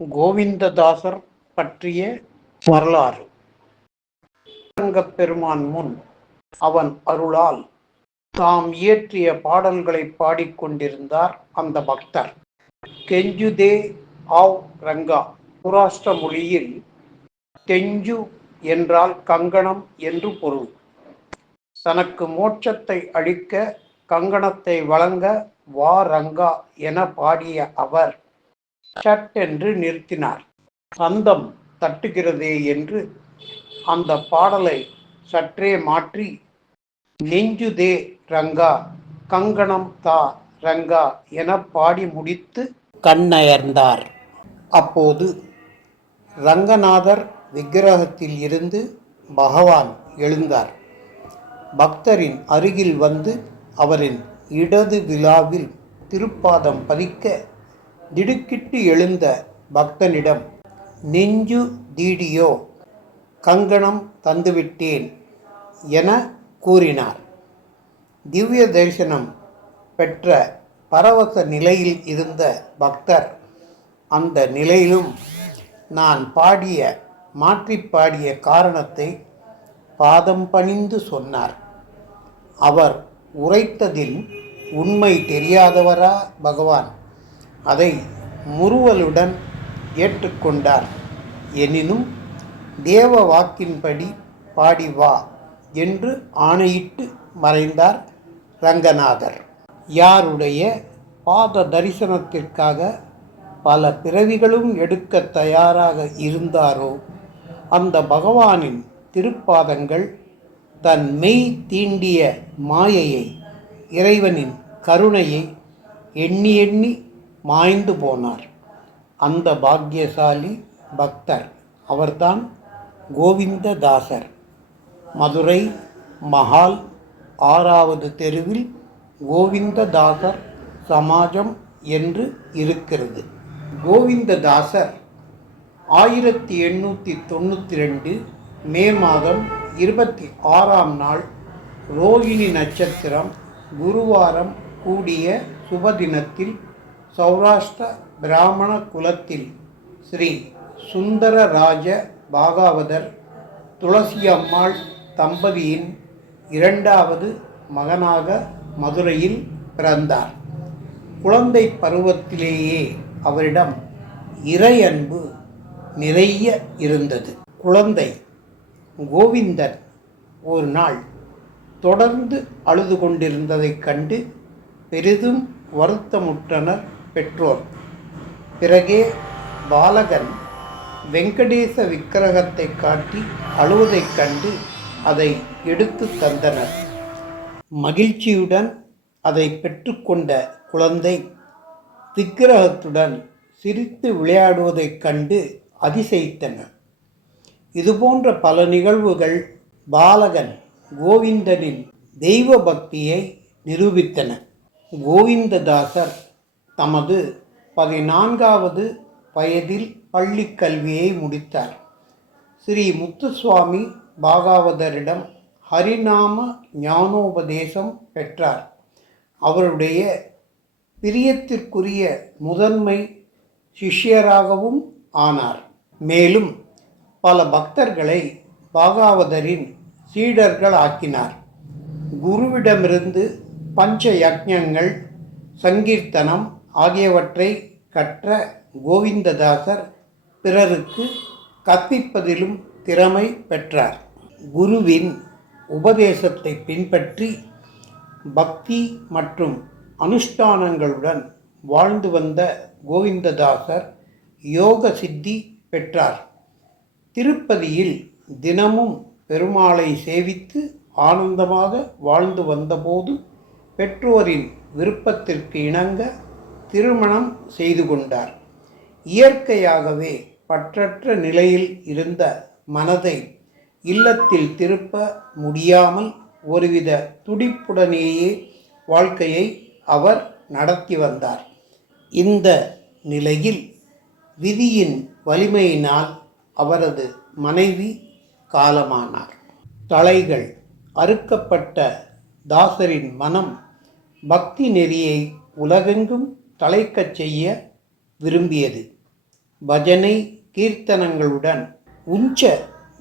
கோவிந்ததாசர் பற்றிய வரலாறு. அரங்கப் பெருமான் முன் அவன் அருளால் தாம் இயற்றிய பாடல்களை பாடிக்கொண்டிருந்தார் அந்த பக்தர். கெஞ்சுதே ஆவ் ரங்கா. சௌராஷ்டிர மொழியில் கெஞ்சு என்றால் கங்கணம் என்று பொருள். தனக்கு மோட்சத்தை அளிக்க கங்கணத்தை வழங்க வா ரங்கா என பாடிய அவர் சட்டென்று நிறுத்தினார். சந்தம் தட்டுகிறதே என்று அந்த பாடலை சற்றே மாற்றி நெஞ்சுதே ரங்கா கங்கணம் தா ரங்கா என பாடி முடித்து கண்ணயர்ந்தார். அப்போது ரங்கநாதர் விக்கிரகத்தில் இருந்து பகவான் எழுந்தார். பக்தரின் அருகில் வந்து அவரின் இடது விலாவில் திருப்பாதம் பதிக்க திடுக்கிட்டு எழுந்த பக்தனிடம் நெஞ்சு தீடியோ, கங்கணம் தந்துவிட்டேன் என கூறினார். திவ்ய தரிசனம் பெற்ற பரவச நிலையில் இருந்த பக்தர் அந்த நிலையிலும் நான் மாற்றி பாடிய காரணத்தை பாதம் பணிந்து சொன்னார். அவர் உரைத்ததில் உண்மை தெரியாதவரா பகவான்? அதை முறுவலுடன் ஏற்றுக்கொண்டார். எனினும் தேவ வாக்கின்படி பாடி வா என்று ஆணையிட்டு மறைந்தார் ரங்கநாதர். யாருடைய பாத தரிசனத்திற்காக பல பிறவிகளும் எடுக்க தயாராக இருந்தாரோ அந்த பகவானின் திருப்பாதங்கள் தன் மெய் தீண்டிய மாயையை, இறைவனின் கருணையை எண்ணி எண்ணி மாய்ந்து போனார். அந்த பாக்கியசாலி பக்தர் அவர்தான் கோவிந்ததாசர். மதுரை மஹால் 6வது தெருவில் கோவிந்ததாசர் சமாஜம் என்று இருக்கிறது. கோவிந்ததாசர் 1892 மே மாதம் 26ஆம் நாள் ரோகிணி நட்சத்திரம் குருவாரம் கூடிய சுபதினத்தில் சௌராஷ்டிர பிராமண குலத்தில் ஸ்ரீ சுந்தரராஜ பாகவதர் துளசியம்மாள் தம்பதியின் 2வது மகனாக மதுரையில் பிறந்தார். குழந்தை பருவத்திலேயே அவரிடம் இறையன்பு நிறைய இருந்தது. குழந்தை கோவிந்தன் ஒரு நாள் தொடர்ந்து அழுது கொண்டிருந்ததைக் கண்டு பெரிதும் வருத்தமுற்றனர் பெற்றோர். பிறகே பாலகன் வெங்கடேச விக்கிரகத்தை காட்டி அழுவதைக் கண்டு அதை எடுத்து தந்தனர். மகிழ்ச்சியுடன் அதை பெற்றுக்கொண்ட குழந்தை விக்கிரகத்துடன் சிரித்து விளையாடுவதைக் கண்டு அதிசயித்தனர். இதுபோன்ற பல நிகழ்வுகள் பாலகன் கோவிந்தனின் தெய்வ பக்தியை நிரூபித்தன. கோவிந்ததாசர் தமது 14வது வயதில் பள்ளி கல்வியை முடித்தார். ஸ்ரீ முத்துசுவாமி பாகவதரிடம் ஹரிநாம ஞானோபதேசம் பெற்றார். அவருடைய பிரியத்திற்குரிய முதன்மை சிஷ்யராகவும் ஆனார். மேலும் பல பக்தர்களை பாகவதரின் சீடர்கள் ஆக்கினார். குருவிடமிருந்து பஞ்ச யக்ஞங்கள், சங்கீர்த்தனம் ஆகியவற்றை கற்ற கோவிந்ததாசர் பிறருக்கு கற்பிப்பதிலும் திறமை பெற்றார். குருவின் உபதேசத்தை பின்பற்றி பக்தி மற்றும் அனுஷ்டானங்களுடன் வாழ்ந்து வந்த கோவிந்ததாசர் யோக சித்தி பெற்றார். திருப்பதியில் தினமும் பெருமாளை சேவித்து ஆனந்தமாக வாழ்ந்து வந்தபோது பெற்றோரின் விருப்பத்திற்கு இணங்க திருமணம் செய்து கொண்டார். இயற்கையாகவே பற்றற்ற நிலையில் இருந்த மனதை இல்லத்தில் திருப்ப முடியாமல் ஒருவித துடிப்புடனேயே வாழ்க்கையை அவர் நடத்தி வந்தார். இந்த நிலையில் விதியின் வலிமையினால் அவரது மனைவி காலமானார். தலைகள் அறுக்கப்பட்ட தாசரின் மனம் பக்தி நெறியை உலகெங்கும் தலைக்கச் செய்ய விரும்பியது. பஜனை கீர்த்தனங்களுடன் உஞ்ச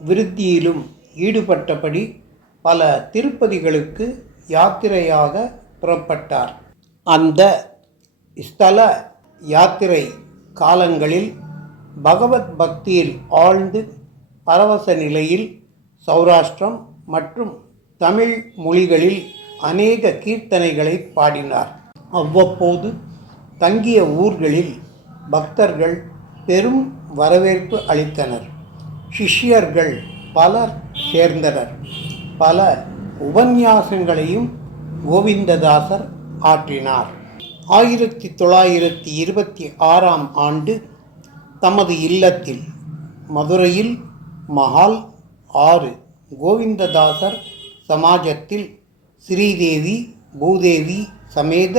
விருத்தியிலும் ஈடுபட்டபடி பல திருப்பதிகளுக்கு யாத்திரையாக புறப்பட்டார். அந்த ஸ்தல யாத்திரை காலங்களில் பகவத் பக்தியில் ஆழ்ந்து பரவச நிலையில் சௌராஷ்டிரம் மற்றும் தமிழ் மொழிகளில் அநேக கீர்த்தனைகளை பாடினார். அவ்வப்போது தங்கிய ஊர்களில் பக்தர்கள் பெரும் வரவேற்பு அளித்தனர். சிஷ்யர்கள் பலர் சேர்ந்தனர். பல உபன்யாசங்களையும் கோவிந்ததாசர் ஆற்றினார். 1926ஆம் ஆண்டு தமது இல்லத்தில் மதுரையில் மஹால் 6 கோவிந்ததாசர் சமாஜத்தில் ஸ்ரீதேவி பூதேவி சமேத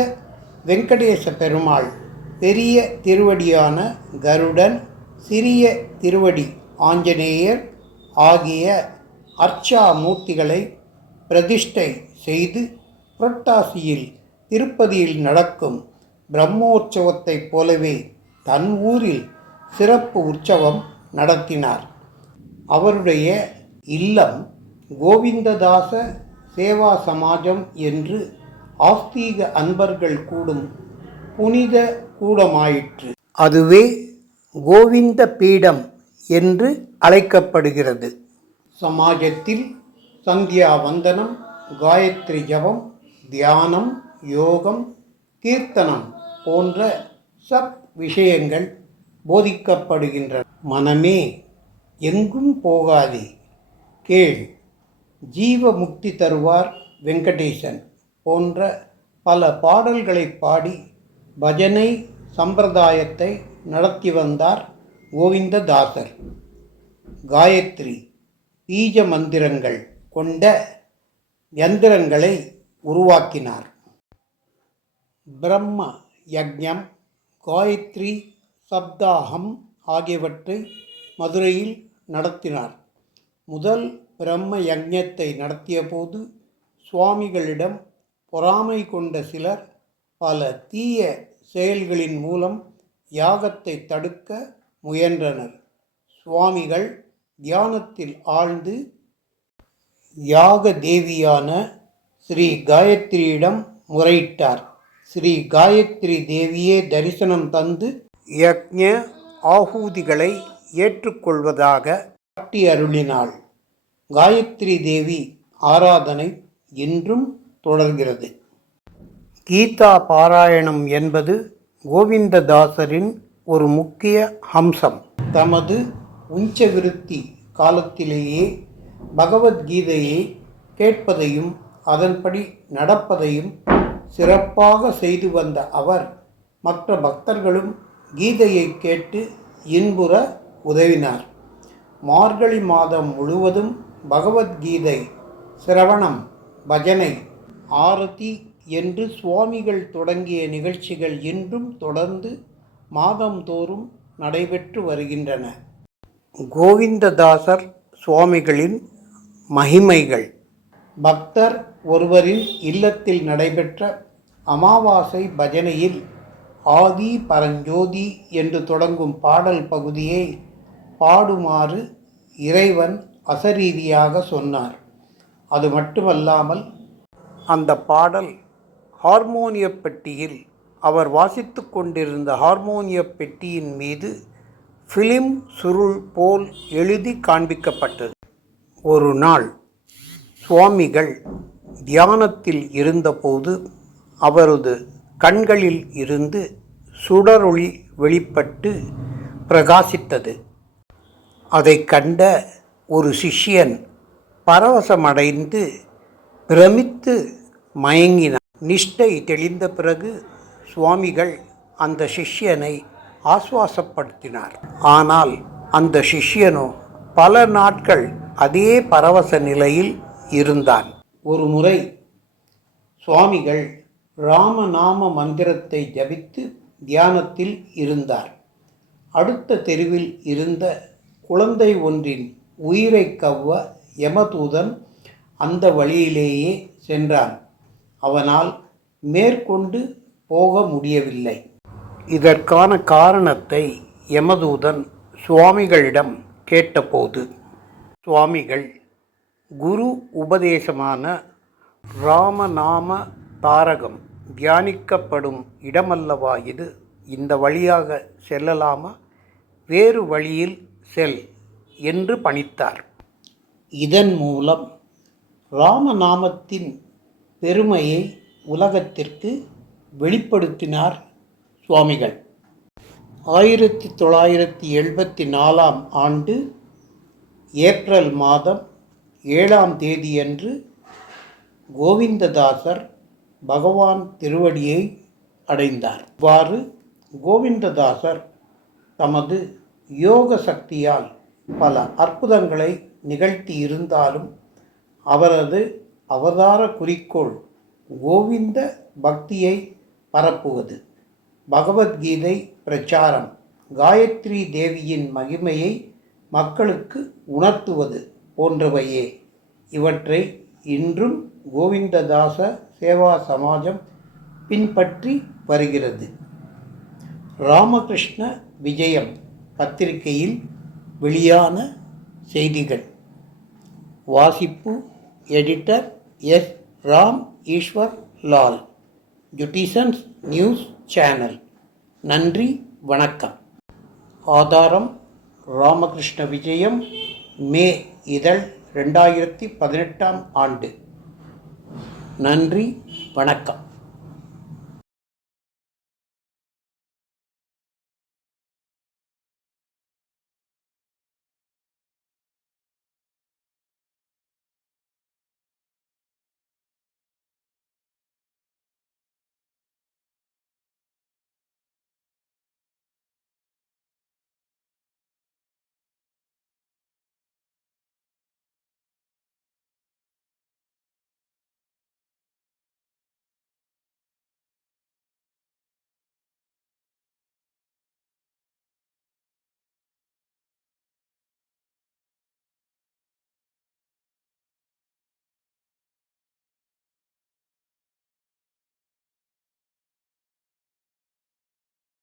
வெங்கடேச பெருமாள், பெரிய திருவடியான கருடன், சிறிய திருவடி ஆஞ்சநேயர் ஆகிய அர்ச்சா மூர்த்திகளை பிரதிஷ்டை செய்து புரட்டாசியில் திருப்பதியில் நடக்கும் பிரம்மோற்சவத்தைப் போலவே தன் ஊரில் சிறப்பு உற்சவம் நடத்தினார். அவருடைய இல்லம் கோவிந்ததாச சேவா சமாஜம் என்று ஆஸ்தீக அன்பர்கள் கூடும் புனித கூடமாயிற்று. அதுவே கோவிந்த பீடம் என்று அழைக்கப்படுகிறது. சமாஜத்தில் சந்தியா வந்தனம், காயத்ரி ஜபம், தியானம், யோகம், கீர்த்தனம் போன்ற சத் விஷயங்கள் போதிக்கப்படுகின்றன. மனமே எங்கும் போகாதே, கேள், ஜீவ முக்தி தருவார் வெங்கடேசன் போன்ற பல பாடல்களை பாடி பஜனை சம்பிரதாயத்தை நடத்தி வந்தார் கோவிந்ததாசர். காயத்ரி பீஜ மந்திரங்கள் கொண்ட யந்திரங்களை உருவாக்கினார். பிரம்ம யக்ஞம், காயத்ரி சப்தாகம் ஆகியவற்றை மதுரையில் நடத்தினார். முதல் பிரம்ம யக்ஞத்தை நடத்திய போது சுவாமிகளிடம் பொறாமை கொண்ட சிலர் பல தீய செயல்களின் மூலம் யாகத்தை தடுக்க முயன்றனர். சுவாமிகள் தியானத்தில் ஆழ்ந்து யாக தேவியான ஸ்ரீ காயத்ரியிடம் முறையிட்டார். ஸ்ரீ காயத்ரி தேவியே தரிசனம் தந்து யக்ஞ ஆஹூதிகளை ஏற்றுக்கொள்வதாக காட்டி அருளினாள். காயத்ரி தேவி ஆராதனை இன்றும் தொடர்கிறது. கீதா பாராயணம் என்பது கோவிந்ததாசரின் ஒரு முக்கிய அம்சம். தமது உஞ்சவிருத்தி காலத்திலேயே பகவத்கீதையை கேட்பதையும் அதன்படி நடப்பதையும் சிறப்பாக செய்து வந்த அவர் மற்ற பக்தர்களும் கீதையை கேட்டு இன்புற உதவினார். மார்கழி மாதம் முழுவதும் பகவத்கீதை சிரவணம், பஜனை, ஆரதி என்று சுவாமிகள் தொடங்கிய நிகழ்ச்சிகள் இன்றும் தொடர்ந்து மாதந்தோறும் நடைபெற்று வருகின்றன. கோவிந்ததாசர் சுவாமிகளின் மகிமைகள். பக்தர் ஒருவரின் இல்லத்தில் நடைபெற்ற அமாவாசை பஜனையில் ஆதி பரஞ்சோதி என்று தொடங்கும் பாடல் பகுதியை பாடுமாறு இறைவன் அசரீதியாக சொன்னார். அது மட்டுமல்லாமல் அந்த பாடல் ஹார்மோனிய பெட்டியில் அவர் வாசித்து கொண்டிருந்த ஹார்மோனிய பெட்டியின் மீது ஃபிலிம் சுருள் போல் எழுதி காண்பிக்கப்பட்டது. ஒரு நாள் சுவாமிகள் தியானத்தில் இருந்தபோது அவரது கண்களில் இருந்து சுடரொளி வெளிப்பட்டு பிரகாசித்தது. அதை கண்ட ஒரு சிஷ்யன் பரவசமடைந்து பிரமித்து மயங்கினார். நிஷ்டை தெளிந்த பிறகு சுவாமிகள் அந்த சிஷ்யனை ஆசுவாசப்படுத்தினார். ஆனால் அந்த சிஷ்யனோ பல நாட்கள் அதே பரவச நிலையில் இருந்தான். ஒரு முறை சுவாமிகள் ராமநாம மந்திரத்தை ஜபித்து தியானத்தில் இருந்தார். அடுத்த தெருவில் இருந்த குழந்தை ஒன்றின் உயிரை கவ்வ யமதூதன் அந்த வழியிலேயே சென்றான். அவனால் மேற்கொண்டு போக முடியவில்லை. இதற்கான காரணத்தை யமதூதன் சுவாமிகளிடம் கேட்டபோது, சுவாமிகள் குரு உபதேசமான ராமநாம தாரகம் தியானிக்கப்படும் இடமல்லவா இது? இந்த வழியாக செல்லலாமா, வேறு வழியில் செல் என்று பணித்தார். இதன் மூலம் ராமநாமத்தின் பெருமையை உலகத்திற்கு வெளிப்படுத்தினார் சுவாமிகள். 1974 ஆண்டு ஏப்ரல் மாதம் 7ஆம் தேதியன்று கோவிந்ததாசர் பகவான் திருவடியை அடைந்தார். இவ்வாறு கோவிந்ததாசர் தமது யோக சக்தியால் பல அற்புதங்களை நிகழ்த்தி இருந்தாலும் அவரது அவதார குறிக்கோள் கோவிந்த பக்தியை பரப்புவது, பகவத்கீதை பிரச்சாரம், காயத்ரி தேவியின் மகிமையை மக்களுக்கு உணர்த்துவது போன்றவையே. இவற்றை இன்றும் கோவிந்ததாச சேவா சமாஜம் பின்பற்றி வருகிறது. ராமகிருஷ்ண விஜயம் பத்திரிகையில் வெளியான செய்திகள். வாசிப்பு எடிட்டர் எஸ். ராம் ஈஸ்வர் லால், ஜுட்டிசன்ஸ் நியூஸ் சேனல். நன்றி, வணக்கம். ஆதாரம் ராமகிருஷ்ண விஜயம், மே இதழ், 2018 ஆண்டு. நன்றி, வணக்கம்.